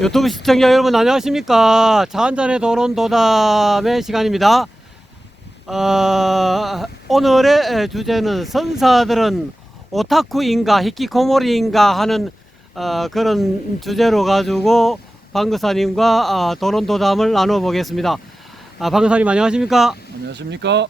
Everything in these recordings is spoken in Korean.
유튜브 시청자 여러분 안녕하십니까. 차 한잔의 도론도담의 시간입니다. 오늘의 주제는 선사들은 오타쿠인가 히키코모리인가 하는 그런 주제로 가지고 방그사님과 도론도담을 나눠보겠습니다. 방그사님 안녕하십니까. 안녕하십니까.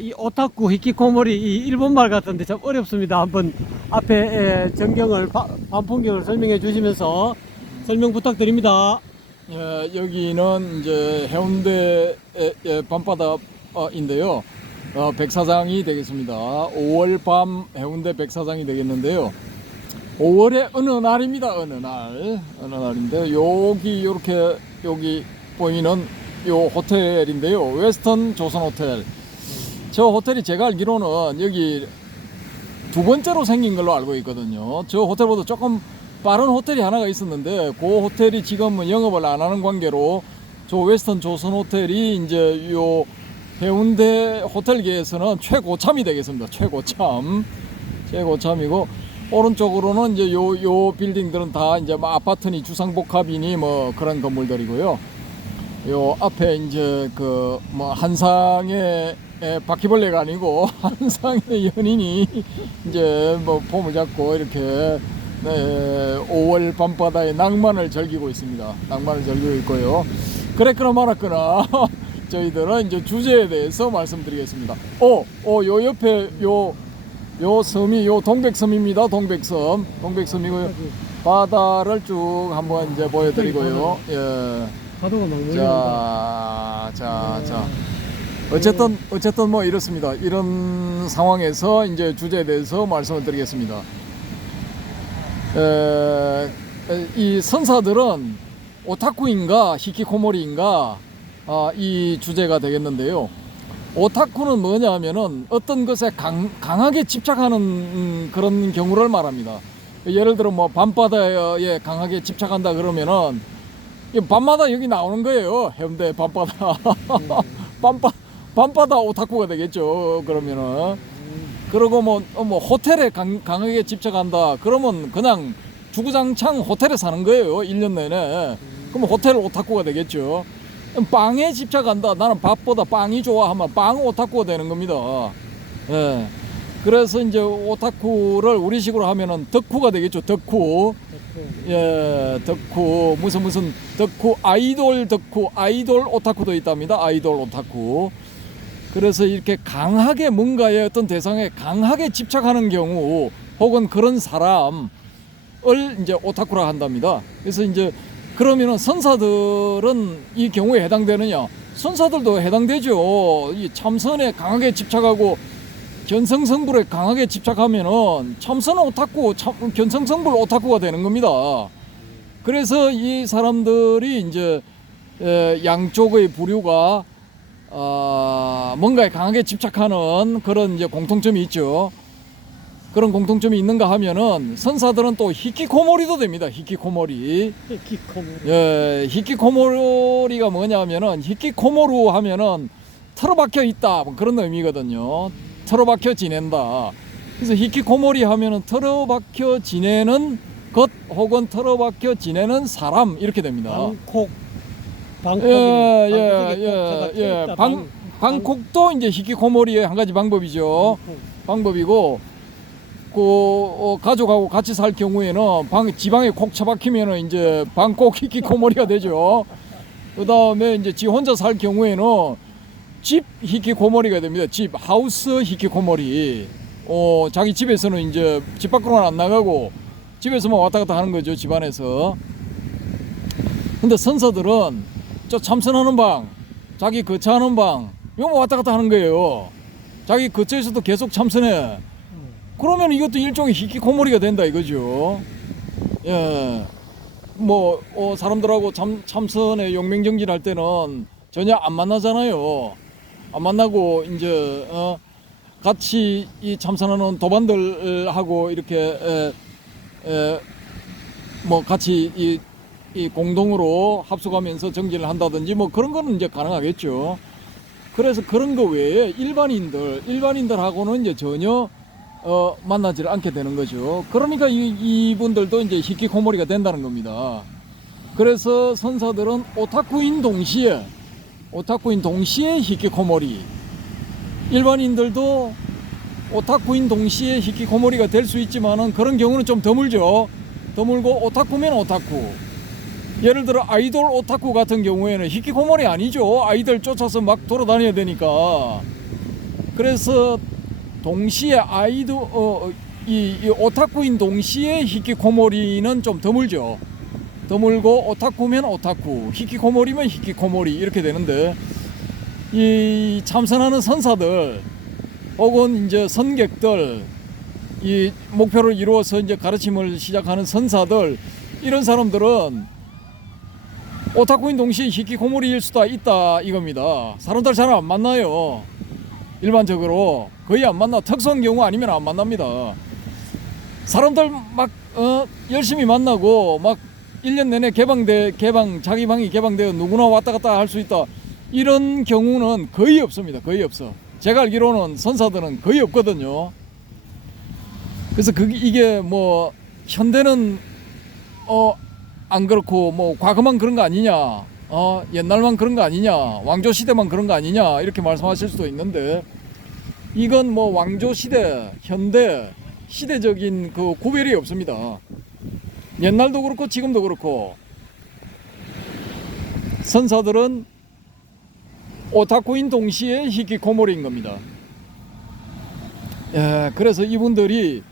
이 오타쿠 히키코모리 이 일본말 같은데 참 어렵습니다. 한번 앞에 전경을 반풍경을 설명해 주시면서 설명 부탁드립니다. 여기는 이제 해운대 밤바다인데요. 백사장이 되겠습니다. 5월 밤 해운대 백사장이 되겠는데요. 5월의 어느 날입니다. 어느 날인데 여기 이렇게 여기 보이는 요 호텔인데요. 웨스턴 조선 호텔. 저 호텔이 제가 알기로는 여기 두 번째로 생긴 걸로 알고 있거든요. 저 호텔보다 조금 빠른 호텔이 하나가 있었는데 그 호텔이 지금은 영업을 안 하는 관계로 저 웨스턴 조선 호텔이 이제 요 해운대 호텔계에서는 최고참이 되겠습니다. 최고참이고 오른쪽으로는 이제 요 빌딩들은 다 이제 뭐 아파트니 주상복합이니 뭐 그런 건물들이고요. 요 앞에 이제 그 뭐 한상의 바퀴벌레가 아니고 한상의 연인이 이제 뭐 폼을 잡고 이렇게 5월 밤바다의 낭만을 즐기고 있습니다. 낭만을 즐기고 있고요. 그랬거나 말았거나 저희들은 이제 주제에 대해서 말씀드리겠습니다. 요 옆에 요 섬이 요 동백섬입니다. 동백섬이고요. 바다를 쭉 한번 이제 보여드리고요. 예. 파도가 막 자. 어쨌든 뭐 이렇습니다. 이런 상황에서 이제 주제에 대해서 말씀을 드리겠습니다. 이 선사들은 오타쿠인가 히키코모리인가 이 주제가 되겠는데요. 오타쿠는 뭐냐 하면은 어떤 것에 강하게 집착하는 그런 경우를 말합니다. 예를 들어 뭐 밤바다에 강하게 집착한다 그러면은 밤마다 여기 나오는 거예요. 해운대 밤바다. 밤바다 오타쿠가 되겠죠. 그러면은. 그리고 뭐 호텔에 강하게 집착한다. 그러면 그냥 주구장창 호텔에 사는 거예요. 1년 내내. 그럼 호텔 오타쿠가 되겠죠. 빵에 집착한다. 나는 밥보다 빵이 좋아 하면 빵 오타쿠가 되는 겁니다. 예. 그래서 이제 오타쿠를 우리식으로 하면은 덕후가 되겠죠. 덕후. 예, 덕후. 무슨 덕후, 아이돌 오타쿠도 있답니다. 아이돌 오타쿠. 그래서 이렇게 강하게 뭔가의 어떤 대상에 강하게 집착하는 경우 혹은 그런 사람을 이제 오타쿠라 한답니다. 그래서 이제 그러면은 선사들은 이 경우에 해당되느냐? 선사들도 해당되죠. 이 참선에 강하게 집착하고 견성성불에 강하게 집착하면은 참선 오타쿠, 견성성불 오타쿠가 되는 겁니다. 그래서 이 사람들이 이제 양쪽의 부류가 뭔가에 강하게 집착하는 그런 이제 공통점이 있죠. 그런 공통점이 있는가 하면은 선사들은 또 히키코모리도 됩니다. 히키코모리. 예, 히키코모리가 뭐냐면은 히키코모루 하면은 틀어박혀 있다 뭐 그런 의미거든요. 틀어박혀 지낸다. 그래서 히키코모리 하면은 틀어박혀 지내는 것 혹은 틀어박혀 지내는 사람 이렇게 됩니다. 방콕도 이제 히키코모리의 한 가지 방법이죠. 방법이고, 가족하고 같이 살 경우에는 지방에 콕 처박히면은 이제 방콕 히키코모리가 되죠. 그 다음에 이제 지 혼자 살 경우에는 집 히키코모리가 됩니다. 집, 하우스 히키코모리. 자기 집에서는 이제 집 밖으로는 안 나가고 집에서만 왔다 갔다 하는 거죠. 집안에서. 근데 선사들은 저 참선하는 방, 자기 거처하는 방, 요거 왔다 갔다 하는 거예요. 자기 거처에서도 계속 참선해. 그러면 이것도 일종의 히키코모리가 된다 이거죠. 예. 사람들하고 참선에 용맹정진할 때는 전혀 안 만나잖아요. 안 만나고 이제 같이 이 참선하는 도반들하고 이렇게 같이 이 공동으로 합숙하면서 정진을 한다든지 뭐 그런 거는 이제 가능하겠죠. 그래서 그런 거 외에 일반인들하고는 이제 전혀 만나지를 않게 되는 거죠. 그러니까 이분들도 이제 히키코모리가 된다는 겁니다. 그래서 선사들은 오타쿠인 동시에 히키코모리, 일반인들도 오타쿠인 동시에 히키코모리가 될 수 있지만은 그런 경우는 좀 드물죠. 드물고 오타쿠면 오타쿠. 예를 들어 아이돌 오타쿠 같은 경우에는 히키코모리 아니죠. 아이들 쫓아서 막 돌아다녀야 되니까. 그래서 동시에 이 오타쿠인 동시에 히키코모리는 좀 드물죠. 드물고 오타쿠면 오타쿠, 히키코모리면 히키코모리 이렇게 되는데, 이 참선하는 선사들 혹은 이제 선객들, 이 목표를 이루어서 이제 가르침을 시작하는 선사들, 이런 사람들은 오타쿠인 동시에 히키코모리일 수도 있다 이겁니다. 사람들 잘 안 만나요. 일반적으로 거의 안 만나. 특수한 경우 아니면 안 만납니다. 사람들 막 열심히 만나고 막 1년 내내 자기 방이 개방되어 누구나 왔다 갔다 할 수 있다, 이런 경우는 거의 없습니다. 거의 없어. 제가 알기로는 선사들은 거의 없거든요. 그래서 이게 뭐 현대는 안 그렇고 뭐 과거만 그런 거 아니냐, 옛날만 그런 거 아니냐, 왕조 시대만 그런 거 아니냐 이렇게 말씀하실 수도 있는데, 이건 뭐 왕조 시대, 현대 시대적인 그 구별이 없습니다. 옛날도 그렇고 지금도 그렇고 선사들은 오타쿠인 동시에 히키코모리인 겁니다. 예, 그래서 이분들이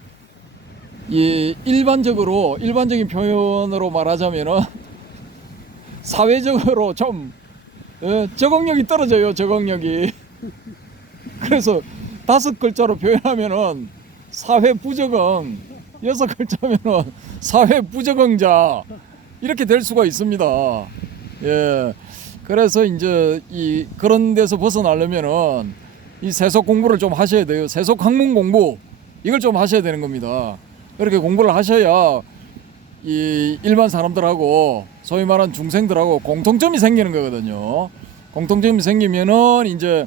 일반적인 표현으로 말하자면은 사회적으로 좀 적응력이 떨어져요. 적응력이. 그래서 5글자로 표현하면은 사회 부적응, 6글자면은 사회 부적응자 이렇게 될 수가 있습니다. 예. 그래서 이제 그런 데서 벗어나려면은 이 세속 공부를 좀 하셔야 돼요. 세속 학문 공부 이걸 좀 하셔야 되는 겁니다. 그렇게 공부를 하셔야 이 일반 사람들하고 소위 말하는 중생들하고 공통점이 생기는 거거든요. 공통점이 생기면은 이제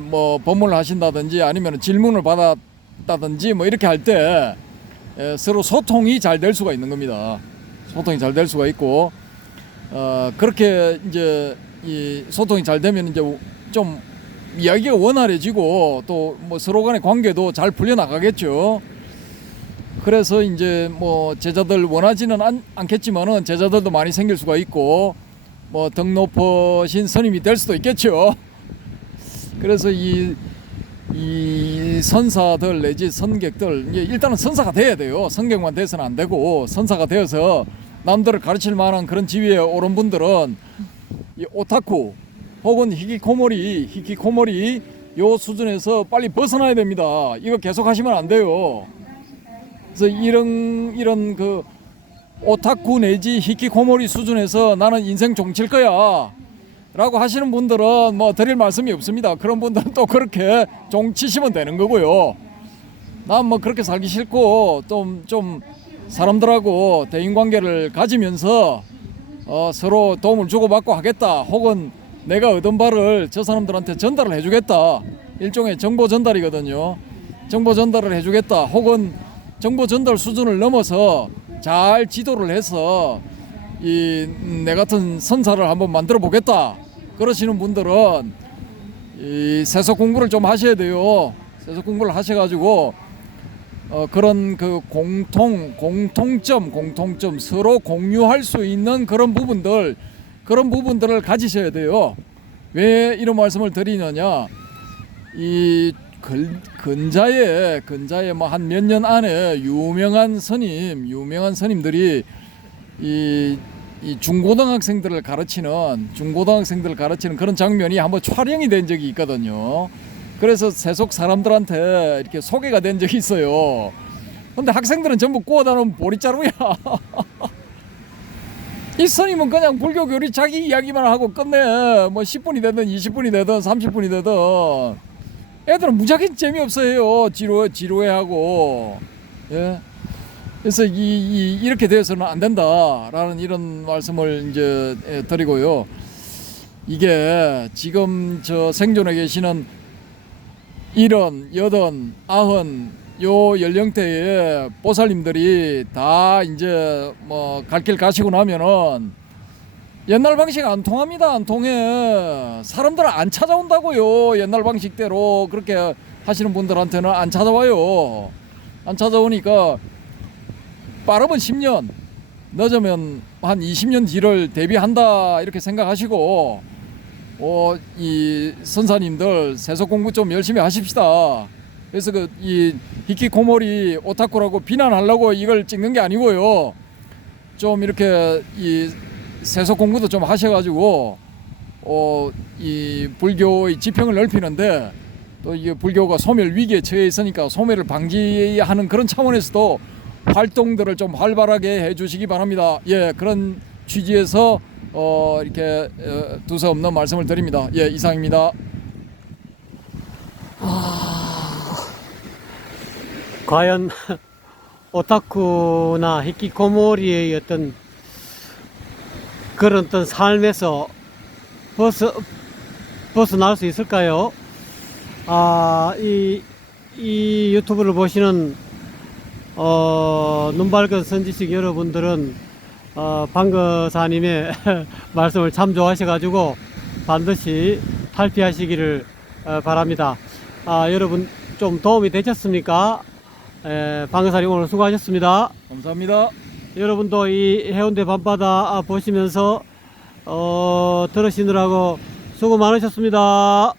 뭐 법문을 하신다든지 아니면 질문을 받았다든지 뭐 이렇게 할 때 서로 소통이 잘 될 수가 있는 겁니다. 소통이 잘 될 수가 있고, 그렇게 이제 이 소통이 잘 되면 이제 좀 이야기가 원활해지고 또 뭐 서로 간의 관계도 잘 풀려 나가겠죠. 그래서 이제 뭐 제자들 원하지는 않겠지만은 제자들도 많이 생길 수가 있고, 뭐 덕 높으신 스님이 될 수도 있겠죠. 그래서 이 선사들 내지 선객들, 이제 일단은 선사가 돼야 돼요. 선객만 돼서는 안 되고, 선사가 되어서 남들을 가르칠 만한 그런 지위에 오른 분들은 이 오타쿠 혹은 히키코모리 요 수준에서 빨리 벗어나야 됩니다. 이거 계속 하시면 안 돼요. 그래서 이런 그 오타쿠 내지 히키코모리 수준에서 나는 인생 종칠 거야 라고 하시는 분들은 뭐 드릴 말씀이 없습니다. 그런 분들은 또 그렇게 종치시면 되는 거고요. 난 뭐 그렇게 살기 싫고 좀 사람들하고 대인관계를 가지면서 서로 도움을 주고받고 하겠다, 혹은 내가 얻은 바를 저 사람들한테 전달을 해주겠다, 일종의 정보 전달이거든요. 정보 전달을 해주겠다, 혹은 정보 전달 수준을 넘어서 잘 지도를 해서 내 같은 선사를 한번 만들어 보겠다, 그러시는 분들은 이 세속 공부를 좀 하셔야 돼요. 세속 공부를 하셔가지고 그런 그 공통점 서로 공유할 수 있는 그런 부분들을 가지셔야 돼요. 왜 이런 말씀을 드리느냐, 이 근자에 뭐 한 몇 년 안에 유명한 스님들이 이 중고등학생들을 가르치는 그런 장면이 한번 촬영이 된 적이 있거든요. 그래서 세속 사람들한테 이렇게 소개가 된 적이 있어요. 근데 학생들은 전부 구워다놓은 보리자루야. 이 스님은 그냥 불교 교리 자기 이야기만 하고 끝내. 뭐 10분이 되든 20분이 되든 30분이 되든 애들은 무지하게 재미없어해요. 지루해하고. 예. 그래서 이렇게 되어서는 안 된다라는 이런 말씀을 이제 드리고요. 이게 지금 저 생존에 계시는 70, 80, 요 연령대에 보살님들이 다 이제 뭐 갈 길 가시고 나면은 옛날 방식 안 통합니다. 안 통해. 사람들 안 찾아온다고요. 옛날 방식대로 그렇게 하시는 분들한테는 안 찾아와요. 안 찾아오니까 빠르면 10년, 늦으면 한 20년 뒤를 대비한다 이렇게 생각하시고 이 선사님들 세속 공부 좀 열심히 하십시다. 그래서 이 히키코모리 오타쿠라고 비난하려고 이걸 찍는 게 아니고요. 좀 이렇게 이 세속 공부도 좀 하셔가지고 이 불교의 지평을 넓히는데 또 이게 불교가 소멸 위기에 처해 있으니까 소멸을 방지하는 그런 차원에서도 활동들을 좀 활발하게 해주시기 바랍니다. 예, 그런 취지에서 이렇게 두서없는 말씀을 드립니다. 예, 이상입니다. 과연 오타쿠나 히키코모리의 어떤 그런 어떤 삶에서 벗어날 수 있을까요? 이 유튜브를 보시는 눈 밝은 선지식 여러분들은 방거사님의 말씀을 참 좋아하셔가지고 반드시 탈피하시기를 바랍니다. 여러분 좀 도움이 되셨습니까? 방거사님 오늘 수고하셨습니다. 감사합니다. 여러분도 이 해운대 밤바다 보시면서 들으시느라고 수고 많으셨습니다.